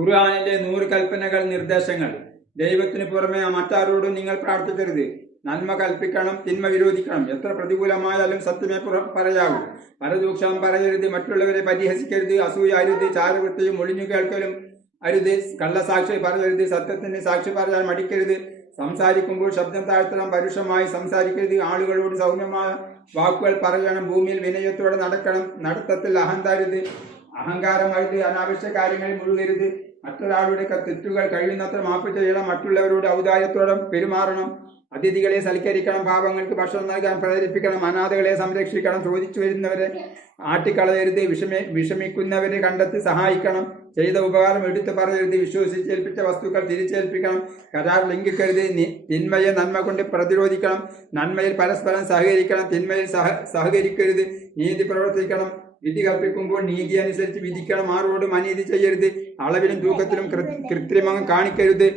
ഖുർആാനിലെ നൂറ് കൽപ്പനകൾ നിർദ്ദേശങ്ങൾ. ദൈവത്തിന് പുറമെ മറ്റാരോടും നിങ്ങൾ പ്രാർത്ഥിക്കരുത്. നന്മ കൽപ്പിക്കണം തിന്മ വിരോധിക്കണം. എത്ര പ്രതികൂലമായാലും സത്യമേ പുറ- പറയാവൂ. പരദൂക്ഷം പറയരുത് മറ്റുള്ളവരെ പരിഹസിക്കരുത് അസൂയ അരുത് ചാരവൃത്തിയും ഒളിഞ്ഞു കേൾക്കലും അരുത്. കള്ളസാക്ഷി പറയരുത് സത്യത്തിന് സാക്ഷി പറയാൻ മടിക്കരുത്. സംസാരിക്കുമ്പോൾ ശബ്ദം താഴ്ത്തണം പരുഷമായി സംസാരിക്കരുത്. ആളുകളോട് സൗമ്യമായ വാക്കുകൾ പറയണം ഭൂമിയിൽ വിനയത്തോടെ നടക്കണം നടത്തത്തിൽ അഹങ്കാരരുത്. അഹങ്കാരമരുത് അനാവശ്യ കാര്യങ്ങളിൽ മുഴുകരുത്. മറ്റൊരാളുടെ തെറ്റുകൾ കഴിയുന്നത്ര മാപ്പ് ചെയ്യണം. മറ്റുള്ളവരോട് ഔദാര്യത്തോടെ പെരുമാറണം. അതിഥികളെ സൽക്കരിക്കണം. പാപങ്ങൾക്ക് ഭക്ഷണം നൽകാൻ പ്രേരിപ്പിക്കണം. അനാഥകളെ സംരക്ഷിക്കണം. ചോദിച്ചു വരുന്നവരെ ആട്ടിക്കളയരുത്. വിഷമി വിഷമിക്കുന്നവരെ കണ്ടെത്തി സഹായിക്കണം. ചെയ്ത ഉപകാരം എടുത്തു പറയരുത്. വിശ്വസിച്ചേൽപ്പിച്ച വസ്തുക്കൾ തിരിച്ചേൽപ്പിക്കണം. കരാർ ലംഘിക്കരുത്. തിന്മയെ നന്മ കൊണ്ട് പ്രതിരോധിക്കണം. നന്മയിൽ പരസ്പരം സഹകരിക്കണം. തിന്മയിൽ സഹ സഹകരിക്കരുത്. നീതി പ്രവർത്തിക്കണം. വിധി കൽപ്പിക്കുമ്പോൾ നീതി അനുസരിച്ച് വിധിക്കണം. ആരോടും അനീതി ചെയ്യരുത്. അളവിലും തൂക്കത്തിലും കൃത്രിമം കാണിക്കരുത്.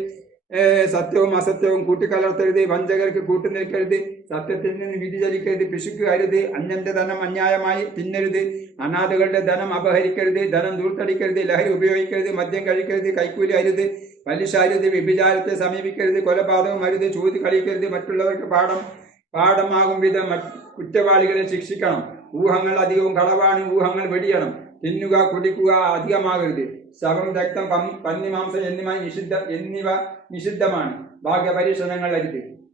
സത്യവും അസത്യവും കൂട്ടിക്കലർത്തരുത്. വഞ്ചകർക്ക് കൂട്ടുനിൽക്കരുത് സത്യത്തിൽ നിന്ന് വ്യതിചലിക്കരുത് പിശുക്ക് അരുത്. അന്യന്റെ ധനം അന്യായമായി തിന്നരുത്. അനാഥകളുടെ ധനം അപഹരിക്കരുത്. ധനം ദൂർത്തടിക്കരുത് ലഹരി ഉപയോഗിക്കരുത്. മദ്യം കഴിക്കരുത്. കൈക്കൂലി അരുത്. പലിശ അരുത്. വ്യഭിചാരത്തെ സമീപിക്കരുത്. കൊലപാതകം അരുത്. ചൂത് കളിക്കരുത്. മറ്റുള്ളവർക്ക് പാഠം പാഠമാകും വിധം കുറ്റവാളികളെ ശിക്ഷിക്കണം. ഊഹങ്ങൾ അധികവും കളവാണ് ഊഹങ്ങൾ വെടിയണം. തിന്നുക കുടിക്കുക അധികമാകരുത്. ശവം രക്തം പന്നി- പന്നിമാംസം എന്നിവ നിഷിദ്ധ എന്നിവ നിഷിദ്ധമാണ്. ഭാഗ്യപരീക്ഷണങ്ങൾ അരുത്.